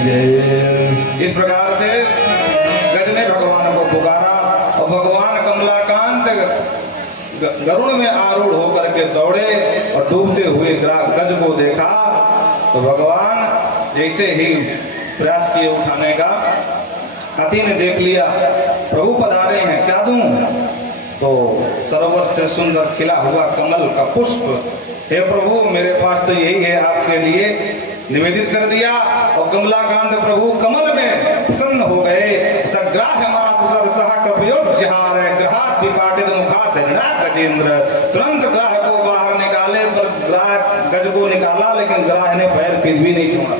जय। इस प्रकार से गज ने भगवान को पुकारा और भगवान कमलाकांत गरुड़ में आरूढ़ होकर के दौड़े और डूबते हुए गज को देखा तो भगवान जैसे ही प्रयास किए उठाने का, हाथी ने देख लिया प्रभु पधारे हैं, क्या दूं? तो सरोवर से सुंदर खिला हुआ कमल का पुष्प, हे प्रभु मेरे पास तो यही है, आपके लिए निवेदित कर दिया। और कमलाकांत प्रभु कमल में प्रसन्न हो गए। सग्राह ग्रहात विपाटित मुखात गजेंद्र, तुरंत ग्राह को बाहर निकाले, पर ग्राह गज को निकाला लेकिन ग्राह ने पैर फिर भी नहीं छुआ।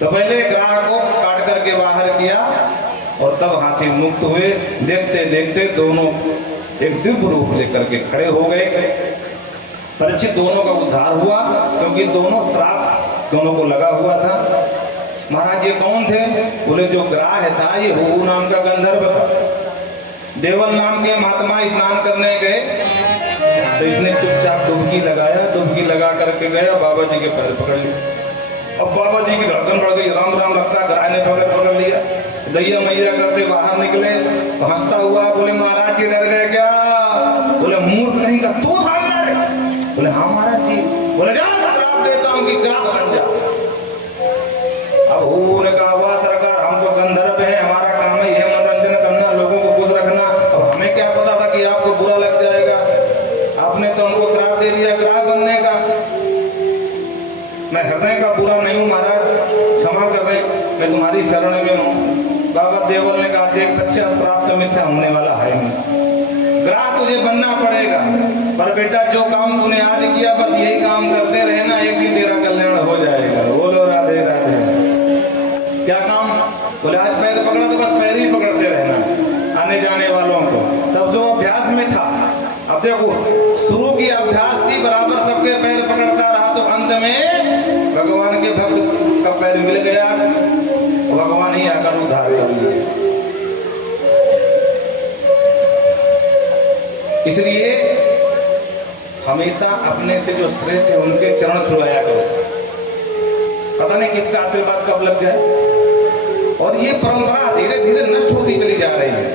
तो पहले ग्राह को काट करके बाहर किया और तब हाथी मुक्त हुए। देखते देखते दोनों एक दिव्य रूप लेकर के खड़े हो गए। परीक्षित दोनों का उद्धार हुआ, क्योंकि दोनों श्राप दोनों को लगा हुआ था। महाराज ये कौन थे? बोले जो ग्राह था ये हुहू नाम का गंधर्व था। देवल नाम के महात्मा स्नान करने गए तो इसने चुपचाप डुबकी लगाया, डुबकी लगा करके गया, बाबा जी के पैर पकड़ लिए। अब बाबा जी की धड़कन बढ़ गई, राम राम लगता, ग्राह ने पकड़ लिया। दैया मैया करते बाहर निकले तो हंसता हुआ बोले महाराज जी डर गए क्या? बोले मूर्ख नहीं का तू था अंदर? बोले हाँ महाराज जी। बोले जा श्राप देता हूँ कि ग्राह बन जा। अब हुहू ने कहा हुआ सरकार हम तो गंधर्व हैं, हमारा काम है यह मनोरंजन करना, लोगों को खुश रखना। अब हमें क्या पता था कि आपको बुरा लग जाएगा, आपने तो हमको श्राप दे दिया ग्राह बनने का। मैं हृदय का बुरा नहीं हूँ महाराज, क्षमा कर दे, मैं तुम्हारी शरण में हूँ। बाबा देवल ने कहा देख बच्चा श्राप तो मिथ्या होने वाला है नहीं, ग्राह तुझे बनना पड़ेगा, पर बेटा जो काम तूने आज किया बस यही काम करते रहना, एक दिन तेरा कल्याण हो जाएगा। बोलो राधे राधे। क्या काम? बोले आज पैर पकड़ा तो बस पैर ही पकड़ते रहना आने जाने वालों को। तब जो अभ्यास में था, अब देखो शुरू की अभ्यास थी, बराबर सबके पैर पकड़ता रहा, तो अंत में भगवान के भक्त का पैर मिल गया, भगवान ही आकर उद्धार कर लिए। इसलिए हमेशा अपने से जो श्रेष्ठ है उनके चरण छुड़ाया करो, पता नहीं किसका आशीर्वाद कब लग जाए। और ये परंपरा धीरे धीरे नष्ट होती चली जा रही है।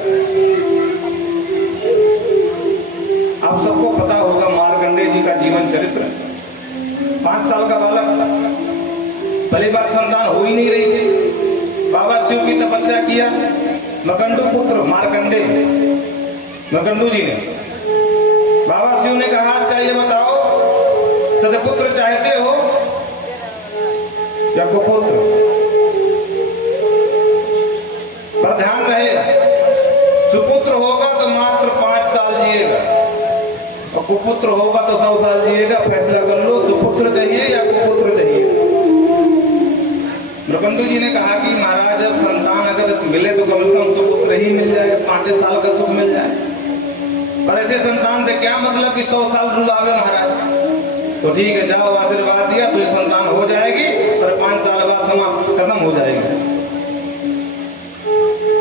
आप सबको पता होगा मार्कंडेय जी का जीवन चरित्र। 5 साल का बालक था, पहली बात संतान हो ही नहीं रही थी। बाबा शिव की तपस्या किया, मकंडू पुत्र मार्कंडेय मकंडू जी ने। बाबा शिव ने कहा अच्छा ये बताओ सतपुत्र चाहते हो या कुपुत्र? पर ध्यान रहेगा सुपुत्र होगा तो मात्र 5 साल जिएगा और कुपुत्र होगा तो 100 साल जिएगा। फैसला कर लो सुपुत्र चाहिए या कुपुत्र चाहिए। मकंडू जी ने कहा कि महाराज जब संतान अगर मिले तो कम से कम सुपुत्र ही मिल जाए, 5 साल का सुख मिल जाए। पर ऐसे संतान से क्या मतलब कि 100 साल रुलावे महाराज। तो ठीक है जाओ आशीर्वाद दिया तो ये संतान हो जाएगी, पर 5 साल बाद खत्म हो जाएगी।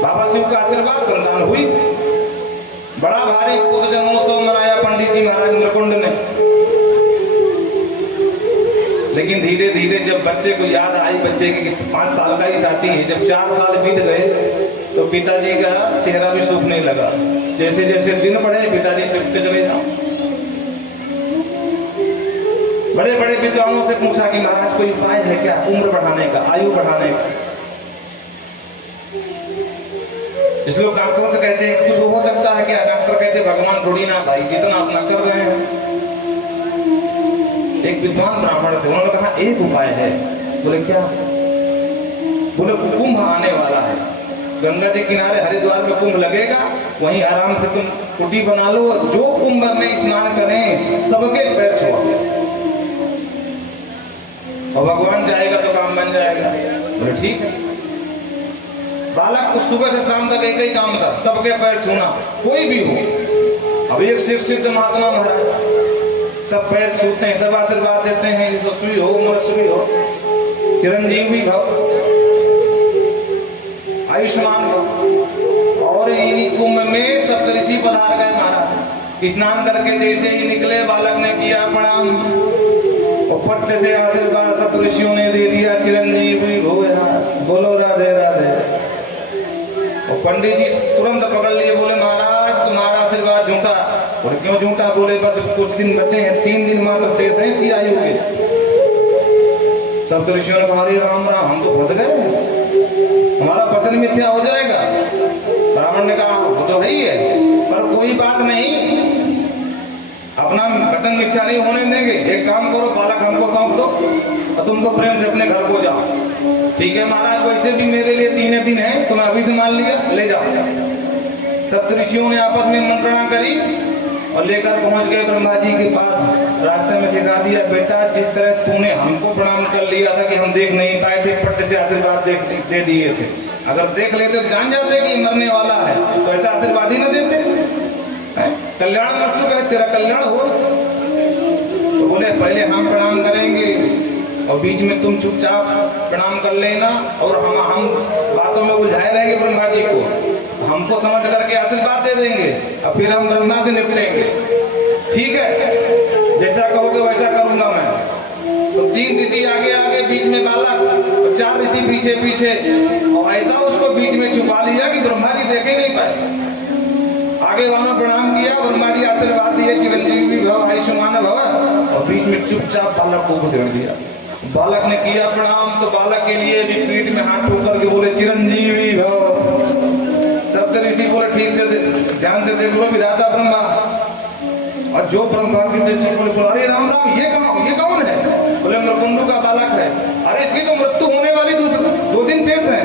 बाबा शिव का आशीर्वाद, संतान हुई। बड़ा भारी पुत्र जन्मोत्सव मनाया पंडित जी महाराज मृकुंड ने। लेकिन धीरे धीरे जब बच्चे को याद आई, बच्चे की 5 साल का ही शादी है, जब 4 साल बीत गए तो पिताजी का चेहरा भी सूखने लगा। जैसे जैसे दिन बढ़े पिताजी सूखते चले जाओ। बड़े बड़े विद्वानों से पूछा कि महाराज कोई उपाय है क्या उम्र बढ़ाने का, आयु बढ़ाने का? इस लोग डॉक्टरों से कहते हैं कुछ हो सकता है क्या? डॉक्टर कहते भगवान थोड़ी ना भाई, जितना अपना कर रहे हैं। एक विद्वान ब्राह्मण थे, उन्होंने कहा एक उपाय है। बोले क्या? बोले कुंभ आने वाला है, गंगा जी किनारे हरिद्वार में कुंभ लगेगा, वहीं आराम से तुम कुटी बना लो, जो कुंभ में स्नान करें सबके पैर छुओ और भगवान चाहेगा तो काम बन जाएगा। बोले ठीक है। बालक को सुबह से शाम तक एक ही काम था, सबके पैर छूना, कोई भी हो। अब एक शिक्षित महात्मा महाराज सब पैर छूते हैं, सब आशीर्वाद देते हैं, यशस्वी हो, मनस्वी हो, चिरंजीवी भव, आयुष्मान हो। और इन्हीं कुंभ में सप्तऋषि पधार गए महाराज। स्नान करके जैसे ही निकले बालक ने किया प्रणाम और पट्ट से आशीर्वाद सप्तऋषियों ने दे दिया, चिरंजीवी हो। क्यों झूठा बोले? बस कुछ दिन बचे हैं, 3 दिन मात्र शेष है इसकी आयु के। सब ऋषियों ने कहा राम राम हम तो फंस गए, हमारा वचन मिथ्या हो जाएगा। रावण ने कहा वो तो है ही है, पर कोई बात नहीं, अपना वचन मिथ्या नहीं होने देंगे। एक काम करो, बालक हमको सौंप दो और तुम तो प्रेम से अपने घर को जाओ। ठीक है महाराज, वैसे भी मेरे लिए 3 दिन है, तुम अभी से मान लिया, ले जाओ। सप्तऋषियों ने आपस में मंत्रणा करी और लेकर पहुंच गए ब्रह्मा जी के पास। रास्ते में सिखा दिया, बेटा जिस तरह तूने हमको प्रणाम कर लिया था कि हम देख नहीं पाए थे, पट से आशीर्वाद दे दिए थे, अगर देख लेते तो जान जाते कि मरने वाला है, तो ऐसा आशीर्वाद ही न देते। कल्याण वस्तु कहे तेरा कल्याण हो। तो बोले पहले हम प्रणाम करेंगे और बीच में तुम चुपचाप प्रणाम कर लेना, और हम बातों में उलझाए रहेंगे ब्रह्मा जी को, हमको समझ करके आशीर्वाद दे देंगे और फिर हम ब्रह्मा से निपटेंगे। ठीक है, जैसा कहोगे वैसा करूंगा मैं। तो 3 ऋषि आगे आगे, बीच में बालक, और 4 ऋषि पीछे पीछे, और ऐसा उसको बीच में छुपा लिया कि ब्रह्मा जी देखे नहीं पाए। आगे वालों प्रणाम किया, ब्रह्मा जी आशीर्वाद दिए, चिरंजीवी भव आयुष्मान भव, और बीच में चुपचाप बालक को घुसेड़ दिया। बालक ने किया प्रणाम, तो बालक के लिए भी पीठ में हाथ ठोक करके बोले चिरंजीवी भव। सब ऋषि बोले ठीक से ध्यान से देख लो विधाता ब्रह्मा, और जो ब्रह्मा की दृष्टि बोले अरे राम राम ये कौन है? बोले नृकुंडू का बालक है। अरे इसकी तो मृत्यु होने वाली 2 दिन शेष है।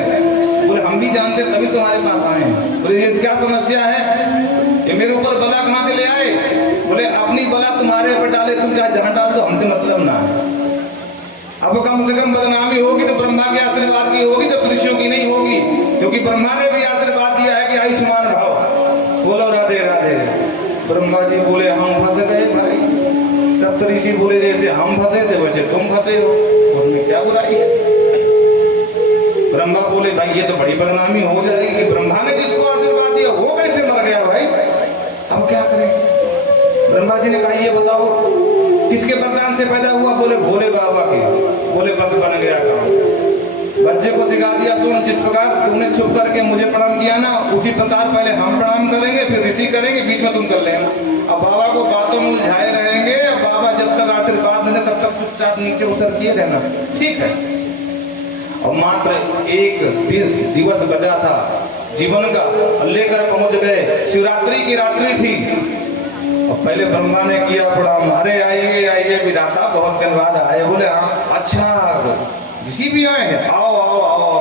बोले हम भी जानते तभी तुम्हारे पास आए हैं। बोले ये क्या समस्या है? ये मेरे ऊपर बला कहां से ले आए? बोले अपनी बला तुम्हारे ऊपर डाले, तुम चाहे जहां डाल दो, हमसे मतलब ना है। अब कम से कम बदनामी होगी तो ब्रह्मा के आशीर्वाद की होगी, सब ऋषियों की नहीं होगी, क्योंकि ब्रह्मा ने भी आशीर्वाद दिया है कि आयुष्मान भव। बोलो राधे राधे। ब्रह्मा जी बोले हम फंस गए भाई। सप्त ऋषि बोले जैसे हम फंसे थे वैसे तुम फंसे हो, उनमें क्या बुराई है? ब्रह्मा बोले भाई ये तो बड़ी बदनामी हो जाएगी कि ब्रह्मा ने जिसको आशीर्वाद दिया वो कैसे मर गया भाई, अब क्या करें? ब्रह्मा जी ने कहा ये बताओ किसके वरदान से पैदा हुआ? बोले भोले बाबा के। बोले बस बन गया काम। बच्चे को सिखा दिया, सुन जिस प्रकार तुमने छुप करके मुझे प्रणाम किया ना, उसी प्रकार पहले हम प्रणाम करेंगे, फिर ऋषि करेंगे, बीच में तुम कर लेना। अब बाबा को बातों में उलझाए रहेंगे, अब बाबा जब तक आशीर्वाद देंगे तब तक चुपचाप नीचे उतर किए रहना। ठीक है। और मात्र 1 दिवस बचा था जीवन का, लेकर पहुंच गए, शिवरात्रि की रात्रि थी। और पहले ब्रह्मा ने किया प्रणाम, अरे आइए आइए विधाता, बहुत दिन बाद आए। बोले हाँ अच्छा ऋषि भी आए हैं, आओ आओ आओ।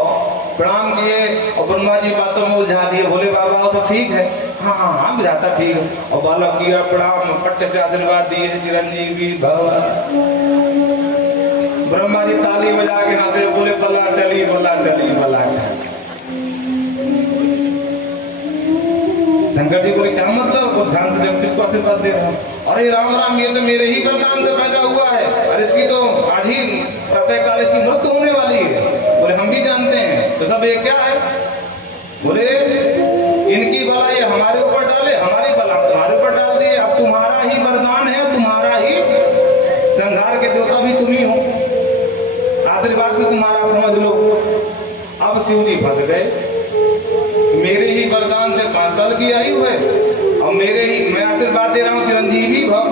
प्रणाम किए और ब्रह्मा जी बातों में उलझा दिए। बोले बाबा तो ठीक है, हाँ हाँ हाँ विधाता ठीक है। और बालक किया प्रणाम, पट्ट से आशीर्वाद दिए, चिरंजीवी भव। ब्रह्मा जी ताली बजा के हंसे, बोले बला टली बला टली बला टली। शंकर जी बोले क्या मतलब? ध्यान से किसको आशीर्वाद दे रहे हैं? अरे राम राम ये तो मेरे ही वरदान से पैदा हुआ है, अरे इसकी तो आज ही प्रातः काल इसकी मृत्यु होने वाली है। बोले हम भी जानते हैं। तो सब ये क्या है? बोले इनकी बला ये हमारे ऊपर डाले, हमारी बला तुम्हारे ऊपर डाल दिए। अब तुम्हारा ही वरदान है, तुम्हारा ही संहार के देवता भी तुम ही हो, आशीर्वाद भी तुम्हारा, समझ लो। अब शिव जी फंस गए, मेरे ही वरदान से 5 साल की आयु है और मेरे ही मैं आशीर्वाद दे रहा हूँ चिरंजीवी भव।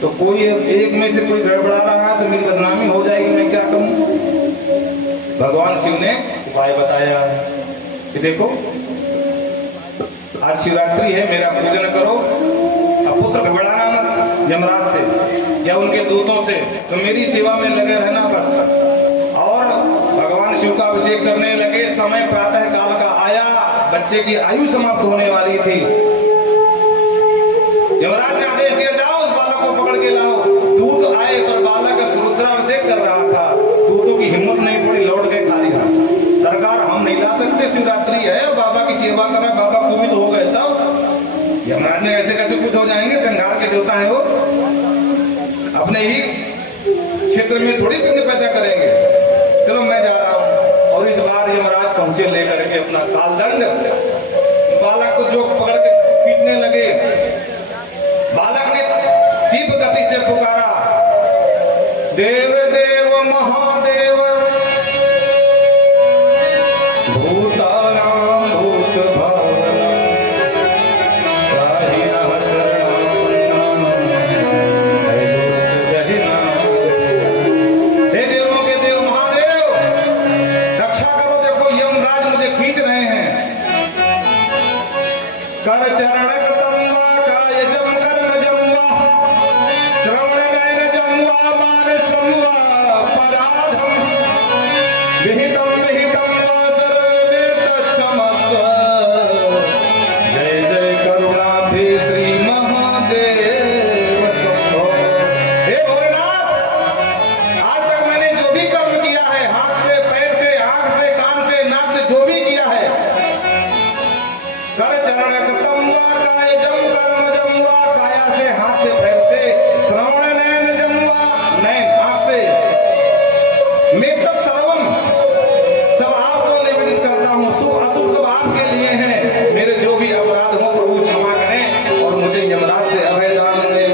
तो कोई एक में से कोई गड़बड़ा रहा है तो मेरी बदनामी हो जाएगी, मैं क्या करूं? भगवान शिव ने उपाय बताया कि देखो आज शिवरात्रि है, मेरा पूजन करो, अब पुत्र घबराना मत यमराज से या उनके दूतों से, तो मेरी सेवा में लगे रहना बस। और भगवान शिव का अभिषेक करने लगे। समय प्रातः काल का आया, बच्चे की आयु समाप्त होने वाली थी। यमराज ने आदेश दिया जाओ उस बालक को पकड़ के लाओ। दूत आए पर बालक रुद्राभिषेक कर रहा था, दूतों की हिम्मत नहीं पड़ी, लौट गए खाली हाथ। सरकार हम नहीं ला सकते, शिवरात्रि है, बाबा की सेवा करा, बाबा कुपित हो गए। तब यमराज ने ऐसे कैसे कुछ हो जाएंगे, संहार के देवता है वो, अपने ही क्षेत्र में थोड़ी विघ्न पैदा करेंगे। चलो मैं जा रहा हूँ। और इस बार यमराज पहुंचे लेकर के अपना कालदंड, बालक को जो पकड़ के पीटने लगे। बालक ने तीव्र गति से पुकारा, देव देव महादेव भूतानां भूत भाव त्राहि नः चरण कतंबा काय जम कर्म जम्वा श्रवण नयन जम्वा मान समवा पराधम विहितम विहितम वा सर्वे तत्समस्व जय जय करुणाभि श्री महादेव शंभो। हे भोलेनाथ, आज तक मैंने जो भी कर्म किया है, हाथ से, पैर से, आंख से, कान से, नाक से, जो भी किया है, कर चरण कतंबा काय जम कर्म जमवा, काया से, हाथ से, पैर से, श्रवण नयन जमवा, नयन आंख से, मैं तो सर्वम सब आपको निवेदित करता हूँ, शुभ अशुभ सब आपके लिए हैं। मेरे जो भी अपराध हो प्रभु क्षमा करें और मुझे यमराज से अभय दान दें।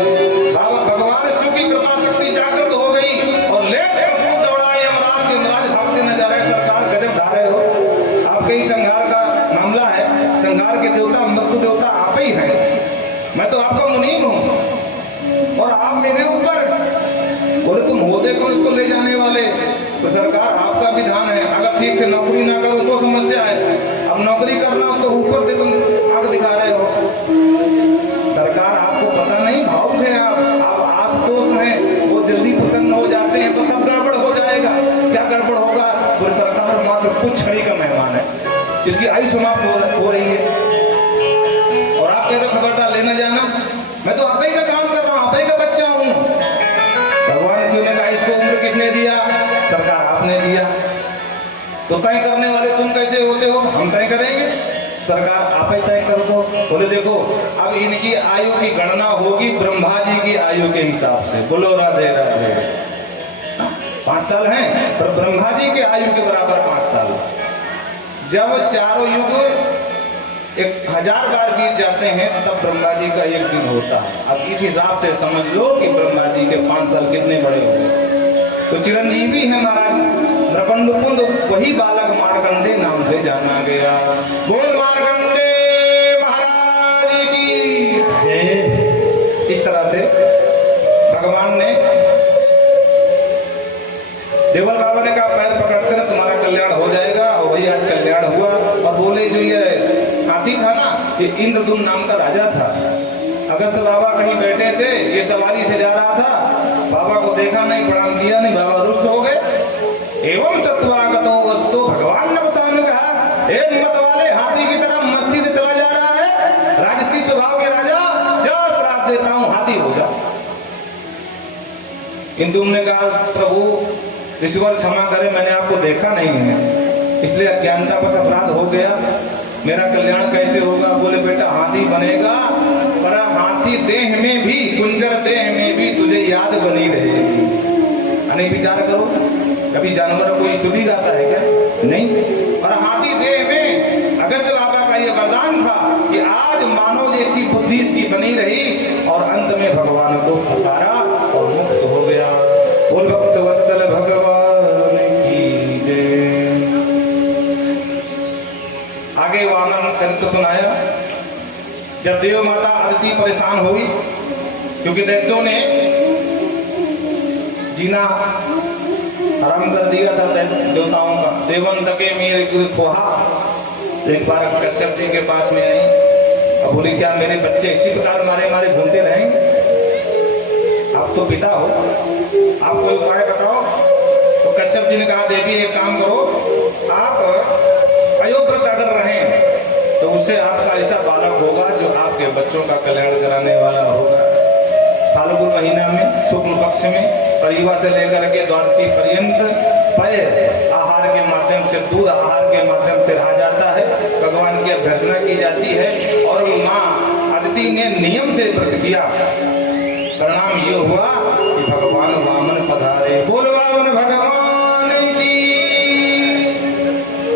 भगवान शिव की कृपा शक्ति जागृत हो गई और ले सूर दौड़ाए यमराज के यमराज भागते न जा रहे। सरकार गजब ढा रहे हो, आपके ही संहार का मामला है। संहार के देवता मृत्यु देवता आप ही हैं, मैं तो आपका मुनीम हूँ और आप मेरे ऊपर बोले तुम होते कौन इसको ले जाने वाले। तो सरकार आपका विधान है, अगर ठीक से नौकरी ना करो तो समस्या है, अब नौकरी करना हो तो ऊपर से तुम आग दिखा रहे हो। सरकार आपको पता नहीं, भावुक है आप आशुतोष हैं, वो जल्दी प्रसन्न हो जाते हैं तो सब गड़बड़ हो जाएगा। क्या गड़बड़ होगा? तो सरकार मात्र कुछ छड़ी का मेहमान है, इसकी आयु समाप्त हो रही है और आप कह रहे हो खबरदार लेना जाना। मैं तो आप ही का काम कर रहा हूँ, आप ही का बच्चा हूँ। भगवान शिव ने कहा इसको उम्र किसने दिया? सरकार आपने दिया। तो तय करने वाले तुम कैसे होते हो? हम तय करेंगे, सरकार आप ही तय कर दो। बोले देखो अब इनकी आयु की गणना होगी ब्रह्मा जी की आयु के हिसाब से। बोलो राधे राधे। 5 साल हैं पर ब्रह्मा जी के आयु के बराबर 5 साल। जब चारों युग 1000 बार बीत जाते हैं तब ब्रह्मा जी का एक दिन होता है। अब इस हिसाब से समझ लो कि ब्रह्मा जी के 5 साल कितने बड़े हो गए। तो चिरंजीवी है महाराज नृकुंड वही बालक मार्कंडे नाम से जाना गया। बोल मार्कंडे महाराज की। इस तरह से भगवान ने देवल बाबा ने कहा पैर पकड़कर तुम्हारा कल्याण हो जाएगा और वही आज कल्याण हुआ। और बोले जो ये हाथी था ना, ये इंद्रदुम्न नाम का राजा था। अगस्त बाबा कहीं बैठे थे, ये सवारी से जा रहा था, बाबा को देखा नहीं, प्रणाम किया नहीं, बाबा रुष्ट हो गए। एवं तत्वागतो वस्तु भगवान ने बसाने कहा हे मत वाले हाथी की तरह मस्ती से चला जा रहा है, राजसी स्वभाव के राजा, जा श्राप देता हूं हाथी हो जा। इंदुम ने कहा प्रभु ईश्वर क्षमा करे, मैंने आपको देखा नहीं है इसलिए अज्ञानता पर अपराध हो गया, मेरा कल्याण कैसे होगा? बोले बेटा हाथी बनेगा पर हाथी देह में भी, कुंजर देह में भी तुझे याद बनी रहेगी। अनेक विचार करो, कभी जानवर कोई स्तुति गाता है क्या? नहीं। और हाथी देह में अगस्त बाबा का ये वरदान था कि आज मानव जैसी बुद्धि इसकी बनी रही और अंत में भगवान को पुकारा और मुक्त हो गया। बोल भक्त वत्सल भगवान की जय। आगे वामन चरित्र सुनाया। जब देव माता अदिति परेशान हुई क्योंकि दैत्यों ने जीना हराम कर दिया था देवताओं का। देवन तके मेरे खोहा। एक बार कश्यप जी के पास में आई और बोली क्या मेरे बच्चे इसी प्रकार मारे मारे घूमते रहेंगे? आप तो पिता हो, आप कोई उपाय बताओ। तो कश्यप जी ने कहा देवी एक काम करो, आप अयोव्रत अगर रहें तो उससे आपका ऐसा बालक होगा जो आपके बच्चों का कल्याण कराने वाला होगा। फाल्गुन महीना में शुक्ल पक्ष में परिवा से लेकर के द्वादशी पर्यंत पय आहार के माध्यम से, दूध आहार के माध्यम से रहा जाता है, भगवान की अभ्यर्थना की जाती है। और माँ अदिति ने नियम से व्रत किया। परिणाम ये हुआ कि भगवान वामन पधारे। बोल वामन भगवान की।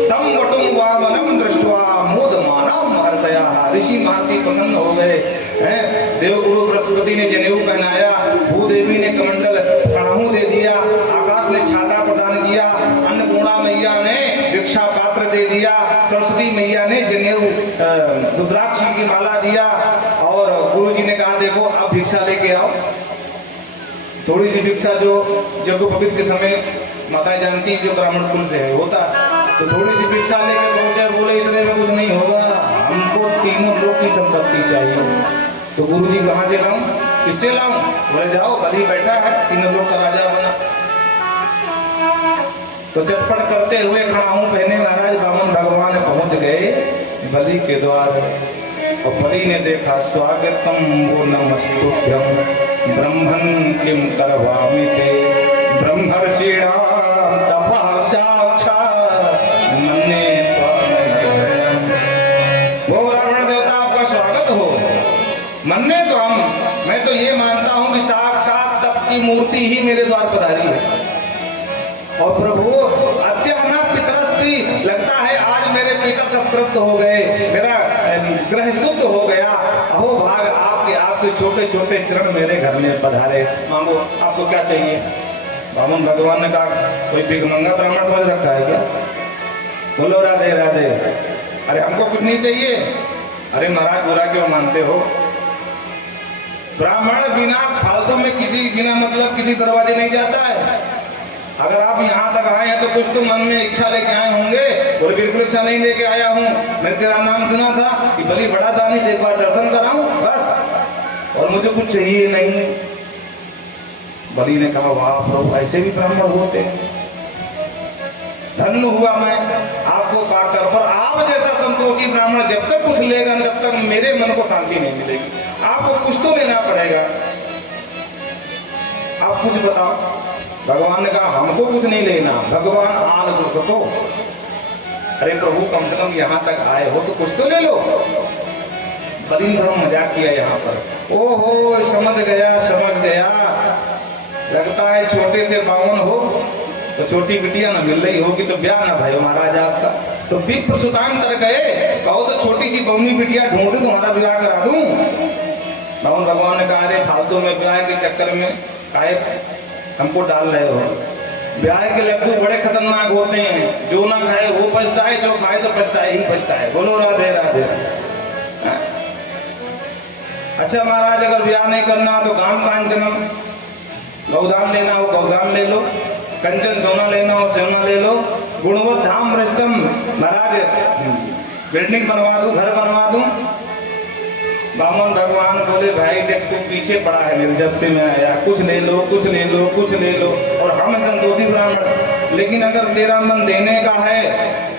तम वटुम वामनम दृष्ट्वा मोदमानम हर्षया। ऋषि महाती प्रसन्न हो गए हैं। देवगुरु बृहस्पति ने जनेऊ पहनाया, भूदेवी ने कमंडल कणाहू दे दिया, आकाश ने छाता प्रदान किया, अन्नपूर्णा मैया ने भिक्षा पात्र दे दिया, सरस्वती मैया ने जनेऊ रुद्राक्ष की माला दिया। और गुरु जी ने कहा देखो अब भिक्षा लेके आओ। थोड़ी सी भिक्षा जो यज्ञोपवीत के समय माता जानती जो ब्राह्मण कुल से होता, तो थोड़ी सी भिक्षा लेके पहुंचे, बोले इतने में कुछ नहीं होगा, हम हमको तीनों लोग की संपत्ति चाहिए। तो गुरु जी कहाँ से लाऊं, किससे लाऊं? बोले जाओ, बलि बैठा है, तीनों लोग का राजा बना। तो चटपट करते हुए खड़ा हूं पहने महाराज वामन भगवान पहुंच गए बलि के द्वार। और बलि ने देखा, स्वागतम वो नमस्तुभ्यम ब्रह्मन् किम करवामि ते ब्रह्मर्षिणां तपः साक्षात् मन्ये त्वाम्। वो ब्राह्मण देवता आपका स्वागत हो, मन्ये त्वाम्, मैं तो ये मानता हूं कि साक्षात तप की मूर्ति ही मेरे द्वार पर आ रही है। और प्रभु अत्यहना पितरस्ती, लगता है आज मेरे पिता सब तृप्त हो गए, मेरा ग्रह शुद्ध हो गया। अहो भाग आपके छोटे छोटे चरण मेरे घर में पधारे, मांगो आपको क्या चाहिए। वामन भगवान ने कहा, कोई भिखमंगा ब्राह्मण समझ रखा है क्या? बोलो राधे राधे। अरे हमको कुछ नहीं चाहिए। अरे महाराज बुरा क्यों मानते हो? ब्राह्मण बिना फालतू में बिना मतलब किसी दरवाजे नहीं जाता है। अगर आप यहाँ तक आए हैं तो कुछ तो मन में इच्छा लेके आए होंगे। और बिल्कुल इच्छा नहीं लेके आया हूँ, मैं तेरा नाम सुना था कि बलि बड़ा दानी, एक बार दर्शन कराऊं बस, और मुझे कुछ चाहिए नहीं। बलि ने कहा, वाह प्रभु, ऐसे भी ब्राह्मण होते हैं, धन्य हुआ मैं आपको पाकर। पर आप जैसा संतोषी ब्राह्मण जब तक कुछ लेगा तब तक मेरे मन को शांति नहीं मिलेगी। आपको कुछ तो लेना पड़ेगा, आप कुछ बताओ। भगवान ने कहा, हमको कुछ नहीं लेना, भगवान आन तो। अरे प्रभु कम से कम यहाँ तक आए हो तो कुछ तो ले लो। बलि ने थोड़ा मजाक किया यहाँ पर। ओहो समझ गया, लगता है छोटे से बावन हो तो छोटी बिटिया ना मिल रही होगी तो ब्याह ना भाई महाराज आपका। तो विप्र सुतांतर गए, कहो तो छोटी सी बवनी बिटिया ढूंढ दो, तुम्हारा विवाह करा दूं। भगवान ने कहा, अरे फालतू में ब्याह के चक्कर में काहे हमको डाल रहे हो? ब्याह के लड्डू बड़े खतरनाक होते हैं, जो ना खाए वो पछता है, जो खाए तो पछताए ही पछता है। बोलो राधे राधे। अच्छा महाराज, अगर ब्याह नहीं करना तो काम कांचनम, गौदान लेना हो गौदान ले लो, कंचन सोना लेना हो सोना ले लो, गुणवत धाम भ्रष्टम, महाराज बिल्डिंग बनवा दूं, घर बनवा दूं। बामन भगवान बोले, भाई देख तू पीछे पड़ा है मेरे, जब से मैं आया, कुछ ले लो कुछ ले लो कुछ ले लो, और हम संतोषी ब्राह्मण। लेकिन अगर तेरा मन देने का है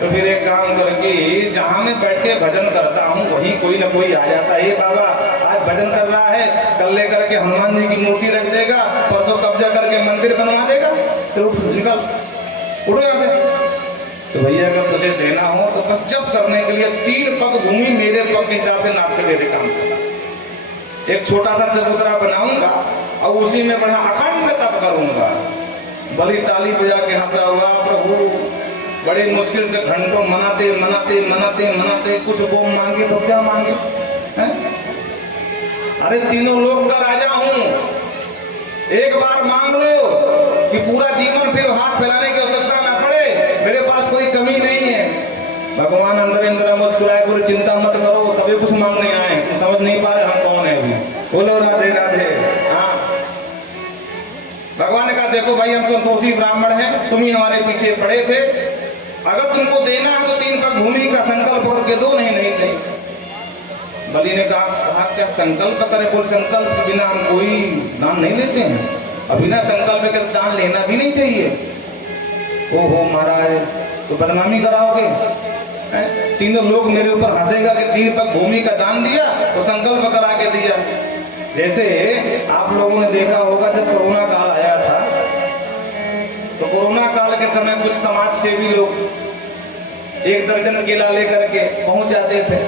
तो फिर एक काम करके, जहाँ मैं बैठ के भजन करता हूँ वहीं कोई ना कोई आ जाता है। बाबा आज भजन कर रहा है, कल लेकर के हनुमान जी की मूर्ति रख देगा, परसों कब्जा करके मंदिर बनवा देगा। चलो निकल, उठो यहाँ से। तो भैया अगर तुझे देना हो तो बस जब करने के लिए 3 पग भूमि मेरे पग के हिसाब से नाप के मेरे काम करना। एक छोटा सा चबूतरा बनाऊंगा और उसी में बड़ा अखंड तप करूंगा। बलि ताली बजा के हंसा हुआ, प्रभु बड़े मुश्किल से घंटों मनाते कुछ वो मांगे तो क्या मांगे है? अरे तीनों लोक का राजा हूं, एक बार मांग लो कि पूरा जीवन फिर हाथ फैलाने की आवश्यकता ना पड़े, मेरे पास कोई कमी नहीं है। भगवान अंदर अंदर मुस्कुराए, कोई चिंता मत करो, सभी कुछ मांगने आए, समझ नहीं पा रहे हम कौन है अभी। बोलो राधे राधे। हाँ भगवान ने कहा, देखो भाई हम संतोषी ब्राह्मण हैं, तुम ही हमारे पीछे पड़े थे, अगर तुमको देना है तो 3 पग भूमि का संकल्प करके दो। नहीं। बलि ने कहा क्या संकल्प करे? बोल संकल्प के बिना हम कोई दान नहीं लेते हैं, और बिना संकल्प के दान लेना भी नहीं चाहिए। ओहो महाराज, तो बदनामी कराओगे? तीनों लोग मेरे ऊपर हंसेगा कि 3 पग भूमि का दान दिया तो संकल्प करा के दिया। जैसे आप लोगों ने देखा होगा जब कोरोना काल आया था, तो कोरोना काल के समय कुछ समाज सेवी लोग 1 दर्जन केला लेकर के पहुंच जाते थे,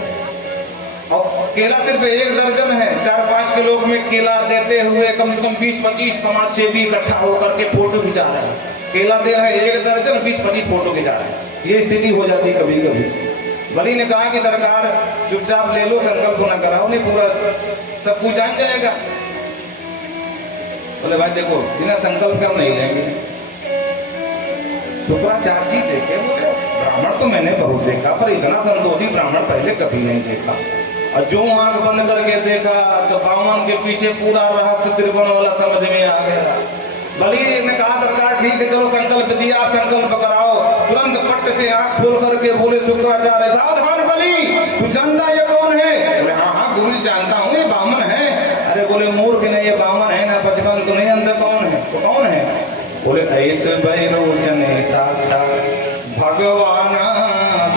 और केला सिर्फ 1 दर्जन है, 4-5 किलो में केला देते हुए कम से कम 20-25 समाज सेवी इकट्ठा होकर के फोटो खिंचा रहे हैं। केला दे रहे हैं 1 दर्जन, 20-25 फोटो खिंचा रहे हैं। ये स्थिति हो जाती कभी कभी। बलि ने कहा कि सरकार चुपचाप ले लो, संकल्प न कराओ, नहीं पूरा सब कुछ जान जाएगा। बोले भाई देखो, बिना संकल्प के हम नहीं लेंगे। शुक्राचार्य जी देखे, बोले ब्राह्मण तो मैंने बहुत देखा, पर इतना संतोषी ब्राह्मण पहले कभी नहीं देखा। और जो आंख बंद करके देखा तो बामन के पीछे पूरा रहस्य त्रिभुवन वाला समझ में आ गया। बलि ने कहा सरकार ठीक है, चलो संकल्प दिया, आप संकल्प कराओ। तुरंत पट से आंख खोल करके बोले शुक्राचार्य, सावधान बलि, तू जानता है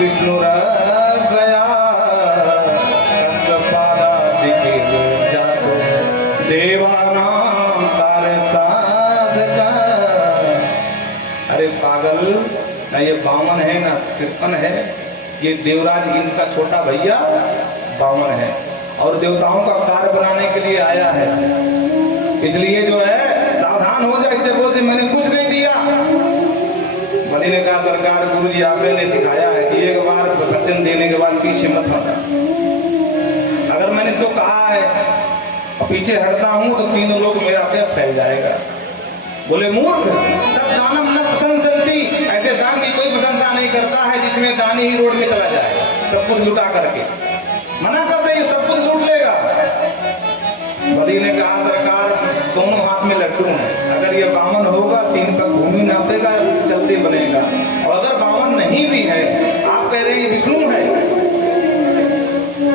विष्णु गया जातो देवानाम कार्य साधका। अरे पागल, ना ये बामन है ना कृपन है, ये देवराज इनका छोटा भैया बामन है और देवताओं का कार्य बनाने के लिए आया है। इसलिए जो है सावधान हो जाए, इससे बोलते मैंने कुछ नहीं दिया। बलि ने कहा सरकार गुरु जी आपने सिखाया है कि एक बार वचन देने के बाद पीछे मत हटना। अगर मैंने इसको कहा है और पीछे हटता हूं तो तीनों लोग मेरा पेट फैल जाएगा। बोले मूर्ख, तब दानम न प्रशंसन्ति, ऐसे दान की कोई प्रशंसा नहीं करता है जिसमें दानी ही रोड में चला जाए सब कुछ लुटा करके। मना कर दे, सब कुछ लूट लेगा। बलि ने कहा सरकार दोनों हाथ में लड्डू हैं, अगर ये बामन होगा 3 पग भूमि नापेगा चलते बनेगा, और अगर बामन नहीं भी है, आप कह रहे हैं विष्णु है,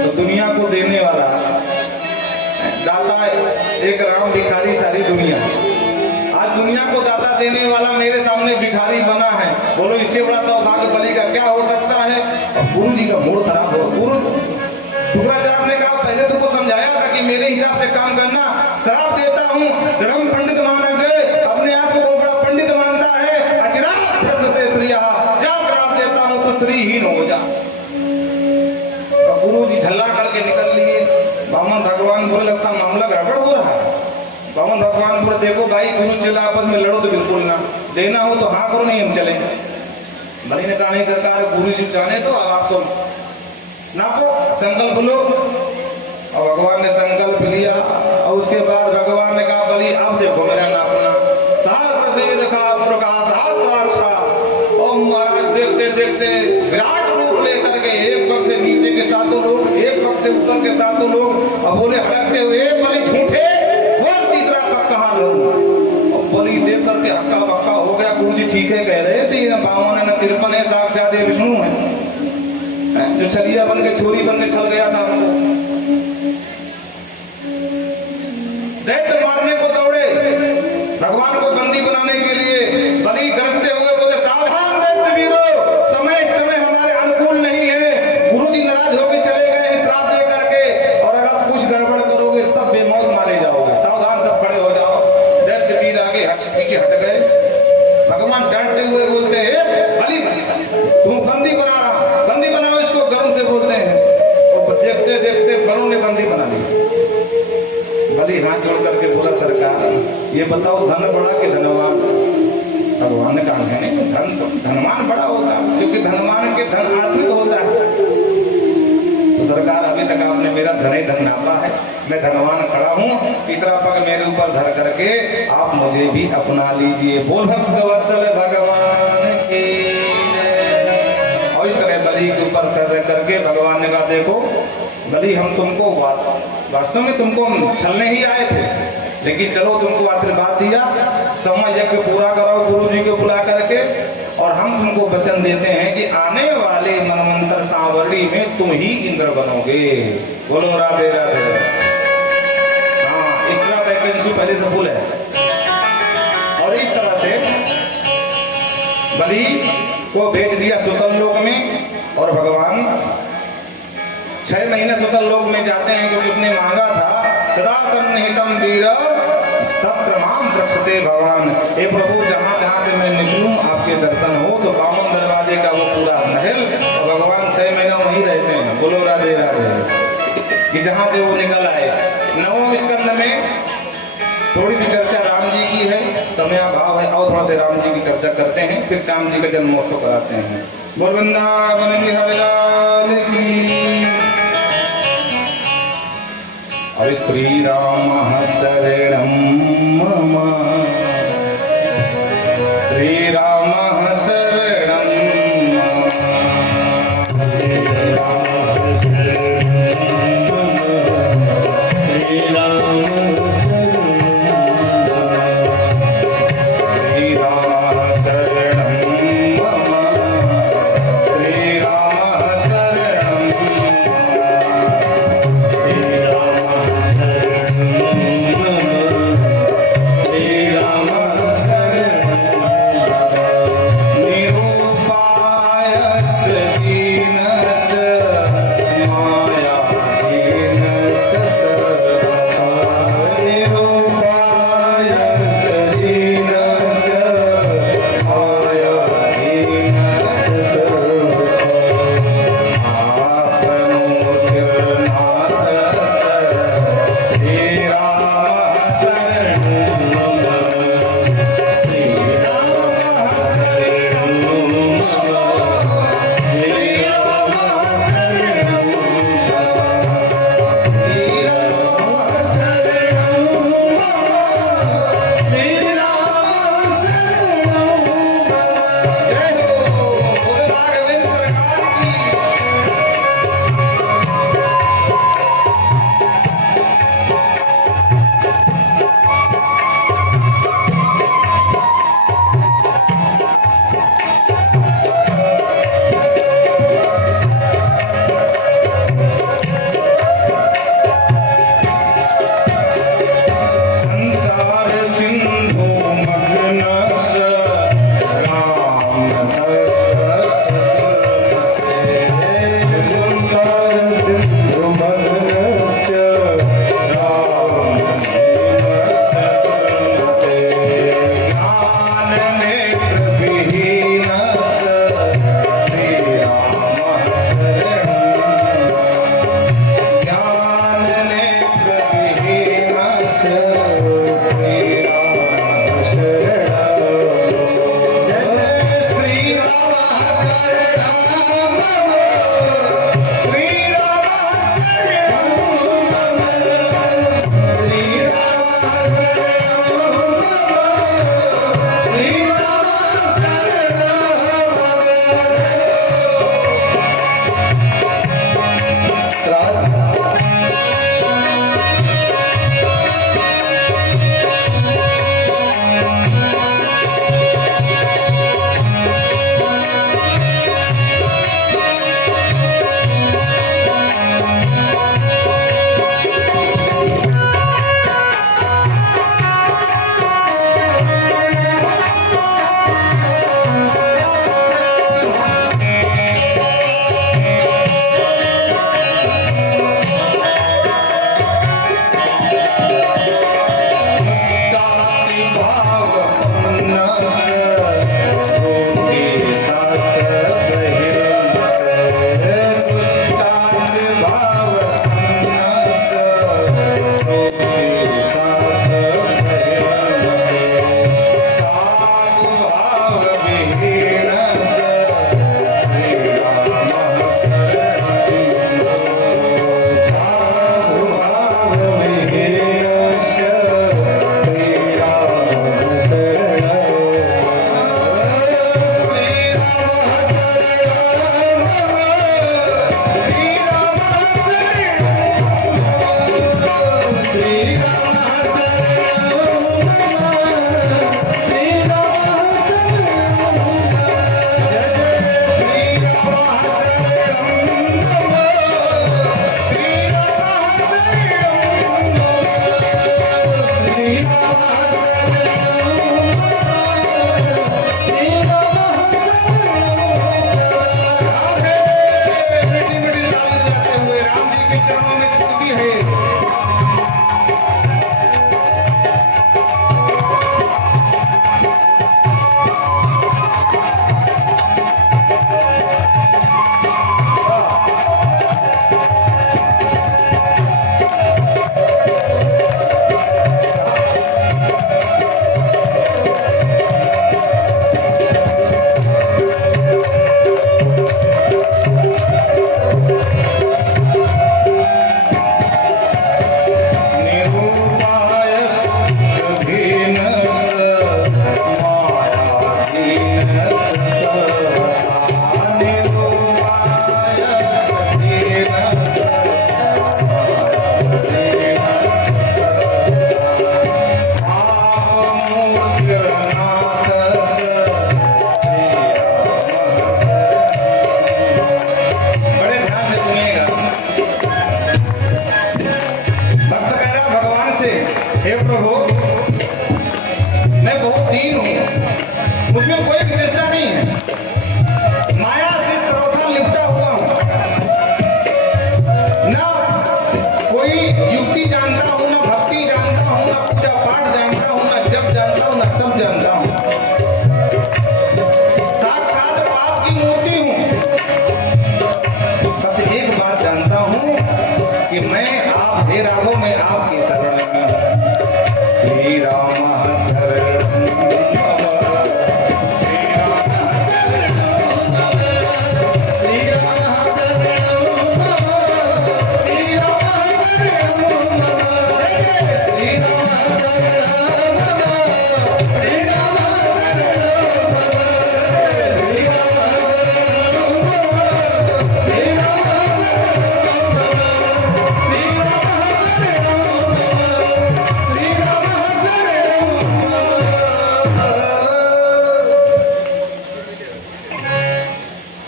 तो दुनिया को देने वाला दाता एक राम भिखारी सारी दुनिया। आज दुनिया को दाता देने वाला मेरे सामने भिखारी बना है। बोलो इससे बड़ा सौभाग्य बलि का क्या हो सकता है। और गुरु जी का मूड खराब हो। गुरु शुक्राचार्य ने कहा पहले तुमको समझाया था कि मेरे हिसाब से काम करना, श्राप देता हूँ धर्म पंडित मान गए, अपने आप को बहुत बड़ा पंडित मानता है। अचिरा प्रसते स्त्रिया, जब श्राप देता हूँ तो स्त्रीहीन हो जा। गुरु जी झल्ला करके निकल लिए। बामन भगवान बोले लगता मामला गड़बड़ हो रहा है। बामन भगवान बोले देखो भाई गुरु चला आपस में लड़ो तो बिल्कुल ना, देना हो तो हाँ करो, नहीं हम चले। बलि ने कहा नहीं सरकार गुरु जी जाने तो अब आपको नापो, संकल्प लो। और भगवान ने संकल्प लिया और उसके बाद भगवान ने कहा बलि अब देखो मेरा नापना। सहस्र से देखा प्रकाश ओम महाराज देखते देखते विराट रूप लेकर के एक पग से नीचे के सातों लोग, एक पग से ऊपर के सातों लोग, और बोले हड़कते हुए बलि झूठे, वो तीसरा पग कहाँ लूं। और बलि देख करके हक्का बक्का हो गया। गुरु जी ठीक है कह रहे थे, न बामन है न तिरपन है, साक्षात विष्णु है जो छलिया बन के छोरी बन के चल गया था। दैत्य मारने को दौड़े, भगवान को बंदी बनाने के लिए। बलि गरजते हुए बोले सावधान दैत्य वीरों, समय हमारे अनुकूल नहीं है। गुरु जी नाराज होकर चले गए श्राप दे करके, और अगर कुछ गड़बड़ करोगे सब बेमौत मारे जाओगे। सावधान सब खड़े हो जाओ। दैत्य वीर आगे पीछे हट गए। भगवान डांटते हुए बोलते हैं बलि तू बंदी बना रहा, बंदी बनाओ इसको, गरुण से बोलते हैं। और देखते देखते गरुण ने बंदी बना ली। बलि हाथ जोड़ करके बोला सरकार ये बताओ धन बड़ा कि धनवान। भगवान ने कहा नहीं, धनवान बड़ा होता है, क्योंकि धनवान के धन आश्रित होता है। तो सरकार अभी तक आपने मेरा धन ही धन नापा है, मैं धनवान खड़ा हूँ, तीसरा पग मेरे ऊपर धर करके आप मुझे भी अपना लीजिए। बोल भक्तवत्सल भगवान की। और इस तरह बलि के ऊपर कर करके भगवान ने कहा देखो बलि हम तुमको वास्तव में तुमको छलने ही आए थे, लेकिन चलो तुमको आशीर्वाद दिया, समय यज्ञ पूरा कराओ गुरु जी को बुला करके, और हम तुमको वचन देते हैं कि आने वाले मनवंतर सांवरणी में तुम ही इंद्र बनोगे। बोलो राधे राधे। हाँ, इस तरह वैकेंसी पहले से फुल है। और इस तरह से बलि को भेज दिया सुतल लोक में, और भगवान 6 महीने सुतल लोक में जाते हैं क्योंकि उसने मांगा था सदा सन्निहितम वीर तत्प्रमाम रक्षते भगवान। हे प्रभु जहाँ जहाँ से मैं निकलूं आपके दर्शन हो, तो बामन दरवाजे का वो पूरा महल, और भगवान 6 महीना वहीं रहते हैं। बोलो राधे राधे। कि जहाँ से वो निकल आए। 9वें स्कंद में थोड़ी सी चर्चा राम जी की है, समयाभाव है, और थोड़ा सा राम जी की चर्चा करते हैं, फिर श्याम जी का जन्मोत्सव कराते हैं। बोल वृंदावन बिहारी लाल की। और श्री राम शरणं मम, श्री राम शरणं मम, श्री राम मैं आप हे राघव मैं आपकी शरण में। श्री राम शरण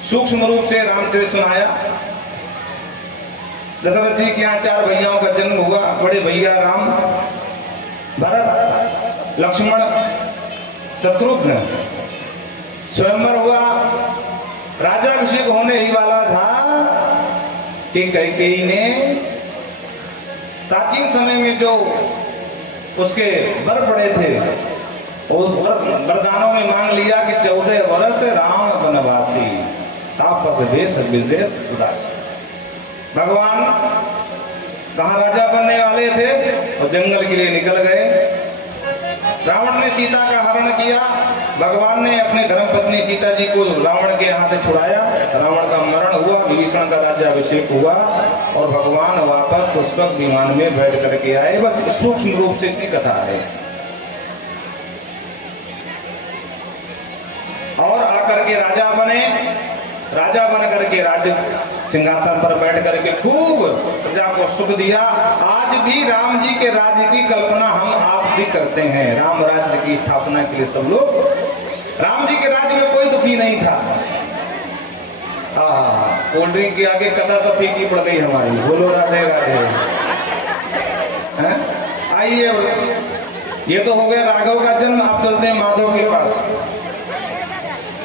सूक्ष्म रूप से रामचरित सुनाया। दशरथ जी के यहाँ 4 भैयाओं का जन्म हुआ। बड़े भैया राम, भरत, लक्ष्मण, शत्रुघ्न। स्वयंवर हुआ, राजाभिषेक होने ही वाला था कि कैकेयी ने प्राचीन समय में जो उसके वर पड़े थे उस वरदानों में मांग लिया कि 14 वर्ष राम वनवासी तापस देश विदेश उदासी। भगवान कहाँ राजा बनने वाले थे और जंगल के लिए निकल गए। रावण ने सीता का हरण किया। भगवान ने अपने धर्मपत्नी सीता जी को रावण के हाथ से छुड़ाया। रावण का मरण हुआ, विभीषण का राज्याभिषेक हुआ और भगवान वापस पुष्पक विमान में बैठ करके आए। बस सूक्ष्म रूप से इसकी कथा है। और आकर के राजा बने। राजा बन करके राज्य सिंहासन पर बैठ करके खूब प्रजा को सुख दिया। आज भी राम जी के राज्य की कल्पना हम आप भी करते हैं। राम राज्य की स्थापना के लिए सब लोग, राम जी के राज्य में कोई दुखी नहीं था। कोल्ड ड्रिंक के आगे कथा तो फीकी पड़ गई हमारी। बोलो राधे राधे। आइए, ये तो हो गया राघव का जन्म। आप चलते हैं माधव के पास।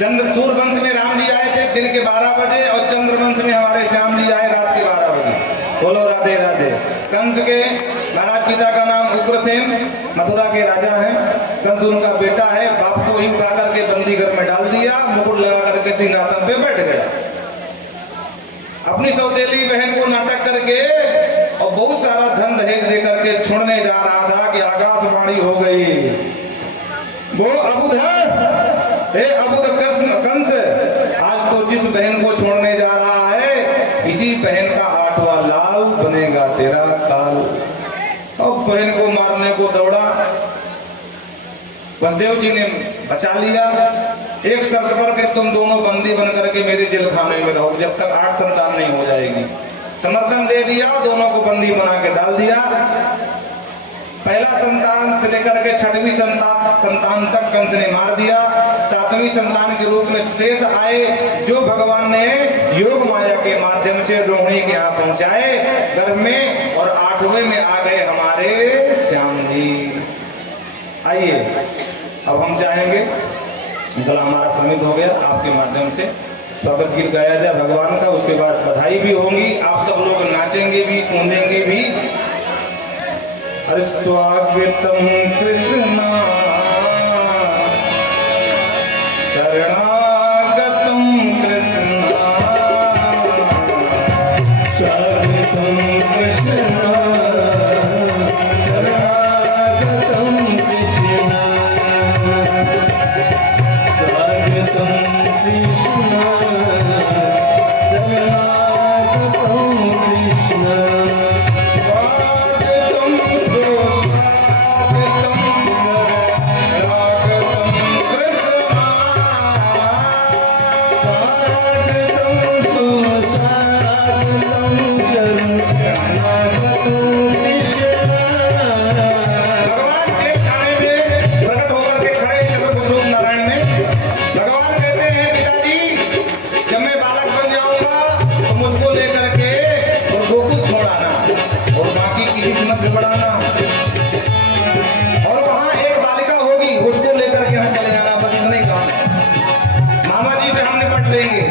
चंद्रसूर वंश में राम जी आए थे दिन के 12 बजे और चंद्रवंश में हमारे श्याम जी आए रात के 12 बजे। बोलो राधे राधे। कंस के महाराज पिता का नाम उग्रसेन, मथुरा के राजा हैं। कंस उनका बेटा है। बाप को ही उठा करके बंदी घर में डाल दिया, मुकुट लगा करके सिंहासन पे बैठ गया। अपनी सौतेली बहन को नाटक करके और बहुत सारा धन दहेज दे करके छोड़ने जा रहा था कि आकाशवाणी हो गई। वो अबुध कंस आज तो जिस बहन को छोड़ने जा रहा है इसी बहन का 8वां लाल बनेगा तेरा काल। और बहन को मारने को दौड़ा। वसुदेव जी ने बचा लिया। एक शर्त पर कि तुम दोनों बंदी बन करके मेरे जेल खाने में रहो जब तक 8 संतान नहीं हो जाएगी। समर्थन दे दिया, दोनों को बंदी बना के डाल दिया। पहला संतान से लेकर के 6वीं संतान तक कंस ने मार दिया। 7वीं संतान के रूप में शेष आए, जो भगवान ने योग माया के माध्यम से रोहिणी के यहाँ पहुंचाए गर्भ में। और 8वें में आ गए हमारे श्याम जी। आइए, अब हम चाहेंगे, गला हमारा सम्मिलित हो गया, आपके माध्यम से स्वागत गीत गाया जाए भगवान का। उसके बाद बधाई भी होंगी, आप सब लोग नाचेंगे भी, कूदेंगे भी। स्वागतम कृष्णा शरणागतम कृष्णा, स्वागतम कृष्णा शरणागतम कृष्णा, स्वागतम कृष्णा शरणागतम कृष्णा। और वहां एक बालिका होगी, उसको लेकर के यहाँ चले जाना, बस इतना ही काम है। मामा जी से हम निपट लेंगे।